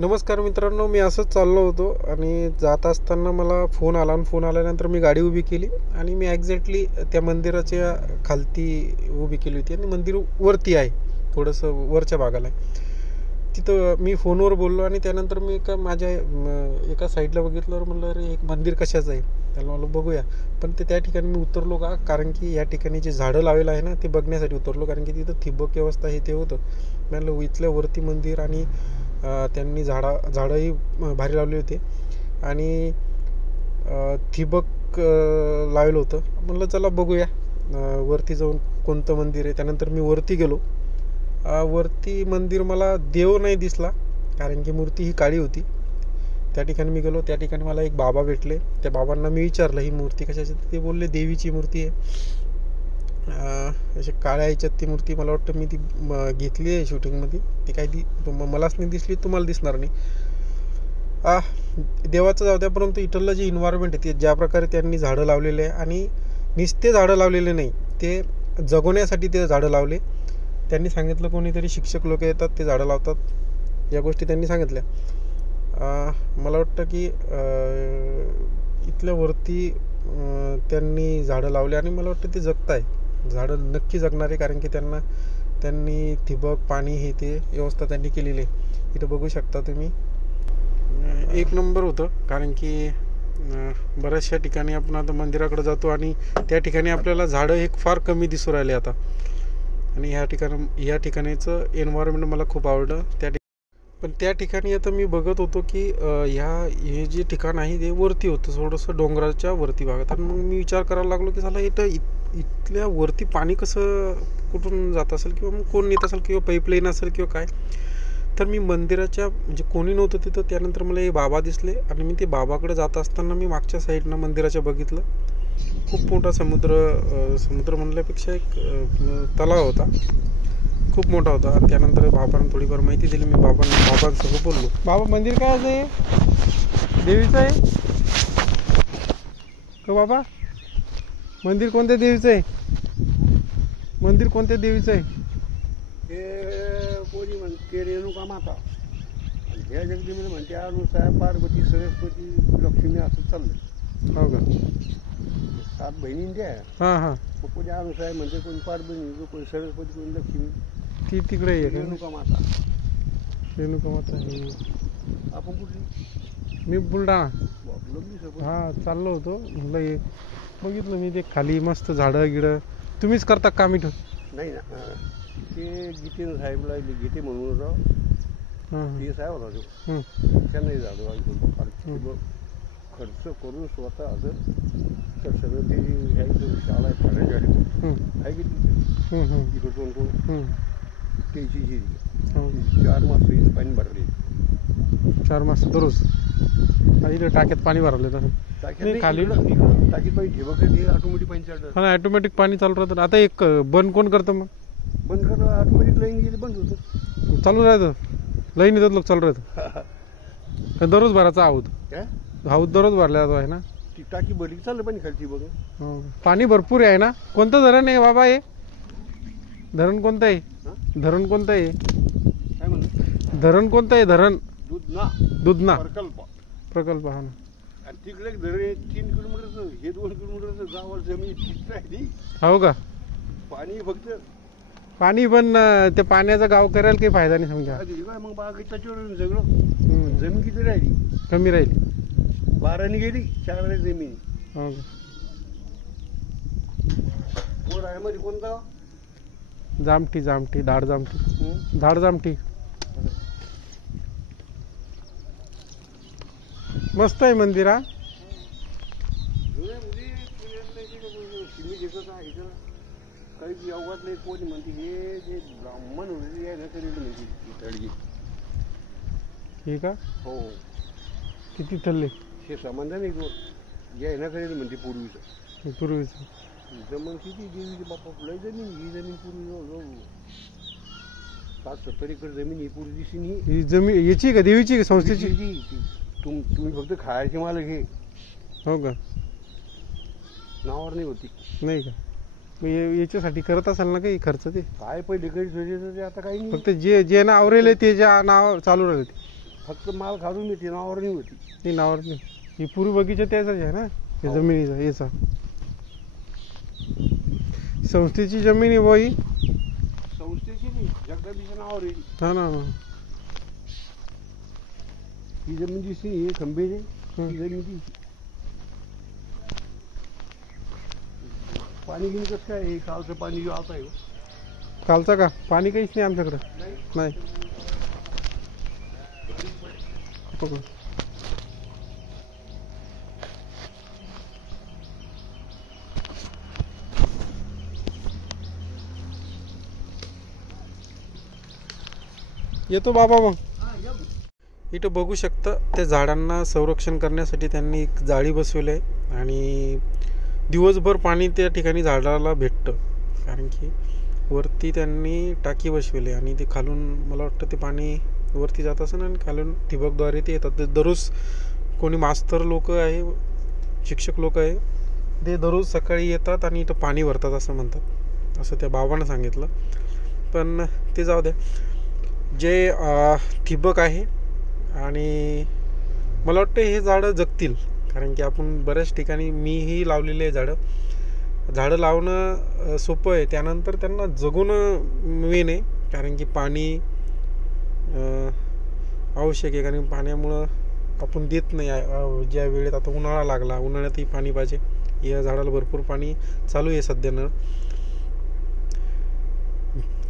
नमस्कार मित्रांनो, मी असंच चाललो होतो आणि जात असताना मला फोन आला आणि फोन आल्यानंतर मी गाडी उभी केली आणि मी एक्झॅक्टली त्या मंदिराच्या खालती उभी केली होती आणि मंदिर वरती आहे, थोडंसं वरच्या भागाला आहे. तिथं मी फोनवर बोललो आणि त्यानंतर मी माझ्या एका साईडला बघितलं, म्हणलं अरे एक मंदिर कशाचं आहे, त्याला मला बघूया. पण त्या ठिकाणी मी उतरलो का, कारण की या ठिकाणी जे झाडं लावलेलं आहे ना ते बघण्यासाठी उतरलो, कारण की तिथं ठिबक व्यवस्था हे ते होतं. म्हणलं इथल्या वरती मंदिर आणि त्यांनी झाडंही भारी लावले होते आणि ठिबक लावलं होतं. म्हणलं चला बघूया वरती जाऊन कोणतं मंदिर आहे. त्यानंतर मी वरती गेलो. वरती मंदिर मला देव नाही दिसला, कारण की मूर्ती ही काळी होती. त्या ठिकाणी मी गेलो, त्या ठिकाणी मला एक बाबा भेटले. त्या बाबांना मी विचारलं ही मूर्ती कशाची, ते बोलले देवीची मूर्ती आहे. अशी काळ्या ह्याच्यात ती मूर्ती, मला वाटतं मी ती घेतली आहे शूटिंगमध्ये. ती काय मलाच नाही दिसली, तुम्हाला दिसणार नाही. देवाचं जाऊ द्या, परंतु इथलं जे इन्व्हायरमेंट आहे ते ज्या प्रकारे त्यांनी झाडं लावलेले आहे, आणि नुसते झाडं लावलेले नाही, ते जगवण्यासाठी ते झाडं लावले. त्यांनी सांगितलं कोणीतरी शिक्षक लोक येतात ते झाडं लावतात, या गोष्टी त्यांनी सांगितल्या. मला वाटतं की इथल्या वरती त्यांनी झाडं लावले आणि मला वाटतं ते जगत आहे. झाडं नक्की जगणार आहे, कारण की त्यांनी ठिबक पाणी हे ते व्यवस्था त्यांनी केलेली आहे. इथं बघू शकता तुम्ही, एक नंबर होतं. कारण की बऱ्याचशा ठिकाणी आपण आता मंदिराकडे जातो आणि त्या ठिकाणी आपल्याला झाडं हे फार कमी दिसू राहिले आता. आणि या ठिकाणीचं एन्व्हायरमेंट मला खूप आवडलं. पण त्या ठिकाणी आता मी बघत होतो की हे जे ठिकाण आहे ते वरती होतं, थोडंसं डोंगराच्या वरती भागात. आणि मग मी विचार करायला लागलो की झाला इथल्या वरती पाणी कसं कुठून जात असेल, किंवा मग कोण नेत असेल, किंवा पाईपलाईन असेल किंवा काय. तर मी मंदिराच्या म्हणजे कोणी नव्हतं तिथं. त्यानंतर मला हे बाबा दिसले आणि मी ते बाबाकडे जात असताना मी मागच्या साईडनं मंदिराच्या बघितलं. खूप मोठा समुद्र म्हणल्यापेक्षा एक तलाव होता, खूप मोठा होता. त्यानंतर बाबांना थोडीफार माहिती दिली. मी बाबांसोबत बोललो. बाबा, मंदिर काय आहे? देवीचं आहे का बाबा? मंदिर कोणत्या देवीचं आहे? मंदिर कोणत्या देवीचं आहे? हे कोणी म्हणते रेणुका माता, ह्या जगदीमध्ये म्हणते अनुसार पार्वती, सरस्वती, लक्ष्मी असं चाललं. हो का? 7 बहिणींच्या आहे. हां. कोणी अनुसार म्हणते, कोणी पार्वती, कोणी सरस्वती, कोणी लक्ष्मी. ती तिकडे आहे का? रेणुका माता. रेणुका माता आहे. आपण कुठली? मी बुलढाणा. लग्न हां, चाललो होतो. म्हणलं बघितलं मी ते खाली मस्त झाडं गिडं. तुम्हीच करता काम इथं? नाही ना, ते गीते साहेबला गीते म्हणून राव ते साहेब होता तो, त्यांनाही झालं खर्च करून स्वतः असं. तर सगळं ते ह्याचं शाळा आहे ठाण्याच्या आहे की तिकडून त्याची 4 मास इथं पाणी भरले. 4 मास दररोज इथे टाक्यात पाणी भरवले तर खाली टाकीत पाणी ठेवक ते ऑटोमॅटिक पाणी चालतं. हा, ऑटोमॅटिक पाणी चालू राहतं. आता एक बंद कोण करतं मग? बंद करणं ऑटोमॅटिक लाईन गेली बंद होतं, चालू राहतं. लाईन येतात लोक चालू राहतं. दररोज भरायचा आहोत काय हाऊत दररोज भरला जातो आहे ना. ती टाकी भरली चाललं पाणी खालची बघ. पाणी भरपूर आहे ना. कोणतं धरण आहे बाबा हे? धरण कोणतं आहे? धरण कोणतं आहे? काय म्हणलं? धरण कोणतं आहे? धरण दुधना प्रकल्प. हा ना. आणि तिकडे धरण 3 किलोमीटरचं, हे 2 किलोमीटरचं गावाला जमीन तिथं आहे. हो का? पाणी फक्त पाणी, पण त्या पाण्याचा गाव करायला काही फायदा नाही समजा. मग बागेच्यावर सगळं जमीन किती राहिली? कमी राहील. 12ने गेली, 4 जमीन. हो का? आहे मध्ये कोणता? जामठी धाड जामठी. मस्त आहे मंदिर. हा, काही अवघड नाही. कोणी म्हणते हे जे ब्राह्मण होते ना तरी म्हणते ठीक आहे. हो, किती थल्ले हे संबंध नाही. जे ना करेल म्हणते पूर्वीचं जमीन किती देवीची बापा लय जमीन. ही जमीन पूर्वी 60-70 एकर जमीन ही पूर्वी दिसून. ही जमीन याची का देवीची का संस्थेची? तुम्ही फक्त खायची मालक हे. हो का? नावावर नाही होती. नाही का? याच्यासाठी करत असाल ना काही खर्च? ते काय पहिले कधी सोडायचं ते आता काही नाही. फक्त जे ना आवरेल ते नाव चालू राहिले. फक्त माल काढून मी ती नावावर नाही होती. ती नावावर नाही, ही पूर्वी बगीचा त्याचाच आहे ना, हे जमिनीचा याचा संस्थेची जमीन आहे बाई. संस्थेची नाही, जगदंबीच्या नावावर आहे. हा ना. ही जमीन दिसली, हे खंबे ही जमीन ती. पाणी घेऊन कसं काय, हे कालचं पाणी जो आता आहे कालचा का पाणी काहीच नाही आमच्याकडं. नाही येतो बाबा मग. इथं बघू शकता त्या झाडांना संरक्षण करण्यासाठी त्यांनी एक जाळी बसवली आहे आणि दिवसभर पाणी त्या ठिकाणी झाडाला भेटतं, कारण की वरती त्यांनी टाकी बसवली आणि ते खालून मला वाटतं ते पाणी वरती जात असेल आणि खालून ठिबकद्वारे ते येतात. ते दररोज कोणी मास्तर लोक आहे, शिक्षक लोक आहे, ते दररोज सकाळी येतात आणि इथं पाणी भरतात असं म्हणतात, असं त्या बाबांना सांगितलं. पण ते जाऊ द्या. जे ठिबक आहे आणि मला वाटतं हे झाडं जगतील, कारण की आपण बऱ्याच ठिकाणी मीही लावलेली आहे झाडं लावणं सोपं आहे, त्यानंतर त्यांना जगवणं मेन आहे, कारण की पाणी आवश्यक आहे. कारण पाण्यामुळं आपण देत नाही. ज्या वेळेत आता उन्हाळा लागला, उन्हाळ्यातही पाणी पाहिजे. या झाडाला भरपूर पाणी चालू आहे सध्या न.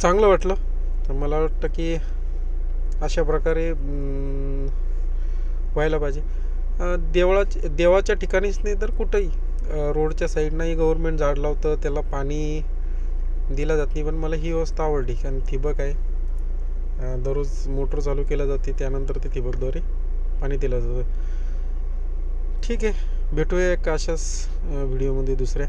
चांगलं वाटलं. तर मला वाटतं की अशा प्रकारे व्हायला पाहिजे. देवाच्या ठिकाणीच नाही तर कुठंही रोडच्या साईडनंही गव्हर्नमेंट झाड लावतं, त्याला पाणी दिलं जात नाही. पण मला ही व्यवस्था आवडली, कारण ठिबक आहे, दररोज मोटर चालू केलं जाते, त्यानंतर ते ठिबकद्वारे पाणी दिलं जातं. ठीक आहे, भेटूया एक अशाच व्हिडिओमध्ये दुसऱ्या.